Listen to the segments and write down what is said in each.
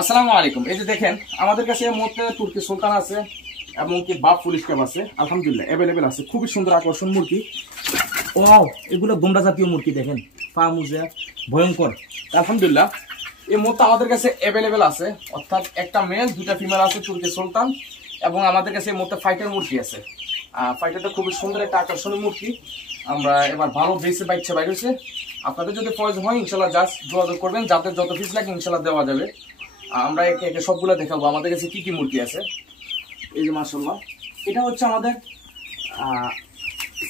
আসসালামু আলাইকুম। এই যে দেখেন আমাদের কাছে এর মধ্যে তুর্কি সুলতান আছে এবং কি বাপ পুলিশ ক্যাপ আছে, আলহামদুলিল্লাহ অ্যাভেলেবেল আছে। খুবই সুন্দর আকর্ষণ মুরগি। ওয়াও, এগুলো গোমরা জাতীয় মুরগি, দেখেন পা মুজা ভয়ঙ্কর। আলহামদুলিল্লাহ এর মধ্যে আমাদের কাছে অ্যাভেলেবেল আছে, অর্থাৎ একটা মেল দুটা ফিমেল আছে তুর্কি সুলতান, এবং আমাদের কাছে এর মধ্যে ফাইটার মুরগি আছে। ফাইটারটা খুবই সুন্দর একটা আকর্ষণীয় মুরগি। আমরা এবার ভালো বেসে বাইচ্ছে বাইরে হয়েছে। আপনাদের যদি প্রয়োজন হয় ইনশাল্লাহ জাস্ট যোগাযোগ করবেন, যাদের যত পিস লাগে ইনশাল্লাহ দেওয়া যাবে। আমরা একে একে সবগুলো দেখাবো আমাদের কাছে কি কি মুরগি আছে। এই যে মাশাআল্লাহ, এটা হচ্ছে আমাদের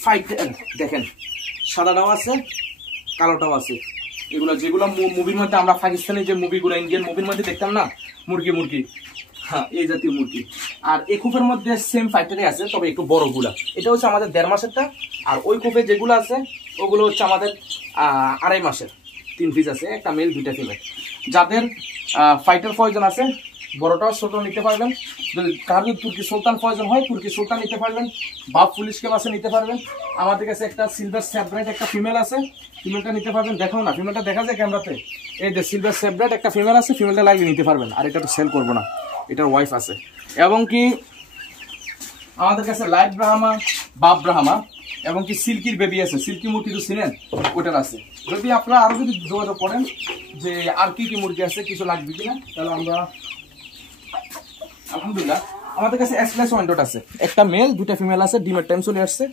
ফাইটার। দেখেন সাদাটাও আছে কালোটাও আছে। এগুলো যেগুলো মুভির মধ্যে আমরা পাকিস্তানি যে মুভিগুলো ইন্ডিয়ান মুভির মধ্যে দেখতাম না, মুরগি মুরগি, হ্যাঁ এই জাতীয় মুরগি। আর এই খুপের মধ্যে সেম ফাইটারই আছে, তবে একটু বড়গুলা। এটা হচ্ছে আমাদের 1.5 মাসেরটা, আর ওই খুপে যেগুলো আছে ওগুলো হচ্ছে আমাদের 2.5 মাসের। 3 পিস আছে, একটা মেল দুইটা ফিমেল। যাদের ফাইটার প্রয়োজন আছে বড়টাও ছোট নিতে পারবেন। যদি কারো যদি তুর্কি সুলতান প্রয়োজন হয় তুর্কি সুলতান নিতে পারবেন, বাপ পুলিশ ক্যাপ আছে নিতে পারবেন। আমাদের কাছে একটা সিলভার সেপারেট একটা ফিমেল আছে, ফিমেলটা নিতে পারবেন। দেখাও না, ফিমেলটা দেখা যায় ক্যামেরাতে। এই যে সিলভার সেপারেট একটা ফিমেল আছে, ফিমেলটা লাগিয়ে নিতে পারবেন। আর এটা তো সেল করবো না, এটার ওয়াইফ আছে। এবং কি আমাদের কাছে লাইট ব্রাহ্মা, বাপ ব্রাহ্মা, এবং কি সিল্কির বেবি আছে। সিল্কি মুরগি তো ছিলেন, ওটার আছে। যদি আপনারা আরো যদি যোগাযোগ করেন যে আর কি কি মুরগি আছে, কিছু লাগবে কিনা, তাহলে আমরা আলহামদুলিল্লাহ আমাদের কাছে এক্সপ্রেস ওয়ান্ডট আছে, একটা মেল দুটা ফিমেল আছে। ডিমের টাইম চলে আসছে।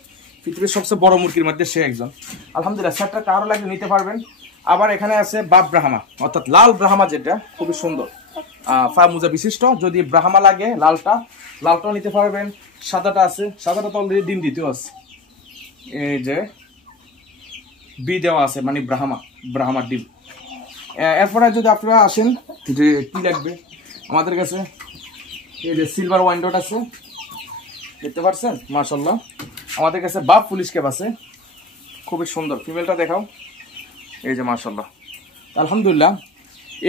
পৃথিবীর সবচেয়ে বড় মুরগির মধ্যে সে একজন। আলহামদুলিল্লাহ সেটটা কারো লাগলে নিতে পারবেন। আবার এখানে আছে বাপ ব্রাহ্মা, অর্থাৎ লাল ব্রাহ্মা, যেটা খুবই সুন্দর ফা মুজা বিশিষ্ট। যদি ব্রাহ্মা লাগে লালটাও নিতে পারবেন। সাদাটা আছে, সাদাটা তো অলরেডি ডিম দিতেও আছে। এই যে বি দেওয়া আছে, মানে ব্রাহ্মার ডিম। এরপরে যদি আপনারা আসেন যে কি লাগবে আমাদের কাছে, এই যে সিলভার ওয়াইন্ডট আছে, দেখতে পাচ্ছেন মাশাআল্লাহ। আমাদের কাছে বাপ পুলিশ ক্যাপ আছে, খুবই সুন্দর। ফিমেলটা দেখাও, এই যে মাশাআল্লাহ আলহামদুলিল্লাহ।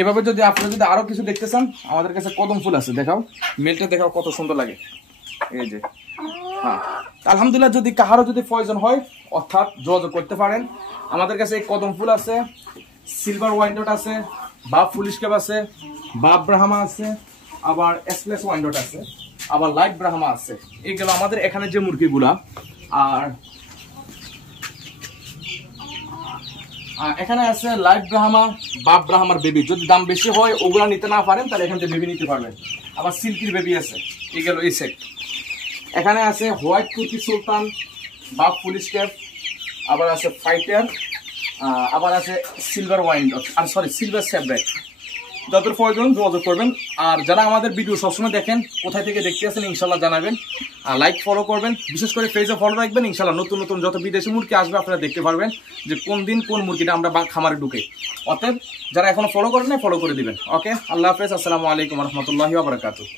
এভাবে যদি আপনারা যদি আরো কিছু দেখতে চান আমাদের কাছে কদম ফুল আছে, দেখাও মেলটা দেখাও কত সুন্দর লাগে। এই যে হ্যাঁ আলহামদুলিল্লাহ, যদি কাহারও যদি প্রয়োজন হয় অর্থাৎ যোগাযোগ করতে পারেন। আমাদের কাছে এই কদম ফুল আছে, সিলভার ওয়াইন্ডট আছে, বাপ পুলিশ ক্যাপ আছে, বাপ ব্রাহ্মা আছে, আবার এক্সপ্রেস ওয়াইন্ডট আছে, আবার লাইট ব্রাহ্মা আছে। এইগুলো আমাদের এখানে যে মুরগিগুলা। আর এখানে আছে লাইট ব্রাহ্মা, বাপ ব্রাহ্মার বেবি। যদি দাম বেশি হয় ওগুলা নিতে না পারেন তাহলে এখান থেকে বেবি নিতে পারবেন। আবার সিল্কির বেবি আছে, এই গেল এই সেট। এখানে আছে হোয়াইট তুর্কি সুলতান, বাপ পুলিশ ক্যাপ, আবার আছে ফাইটার, আবার আছে সিলভার ওয়াইন্ডট, আর সরি সিলভার সেপারেট। যাদের প্রয়োজন যোগাযোগ করবেন। আর যারা আমাদের ভিডিও সবসময় দেখেন, কোথায় থেকে দেখতে আসেন ইনশাল্লাহ জানাবেন। আর লাইক ফলো করবেন, বিশেষ করে পেজে ফলো রাখবেন। ইনশাল্লাহ নতুন নতুন যত বিদেশি মুরগি আসবে আপনারা দেখতে পারবেন যে কোন দিন কোন মুরগিটা আমরা খামারে ঢুকে। অতএব যারা এখনো ফলো করেন না ফলো করে দিবেন। ওকে, আল্লাহ হাফেজ, আসসালামু আলাইকুম রহমতুল্লাহি ওয়া বারাকাতুহু।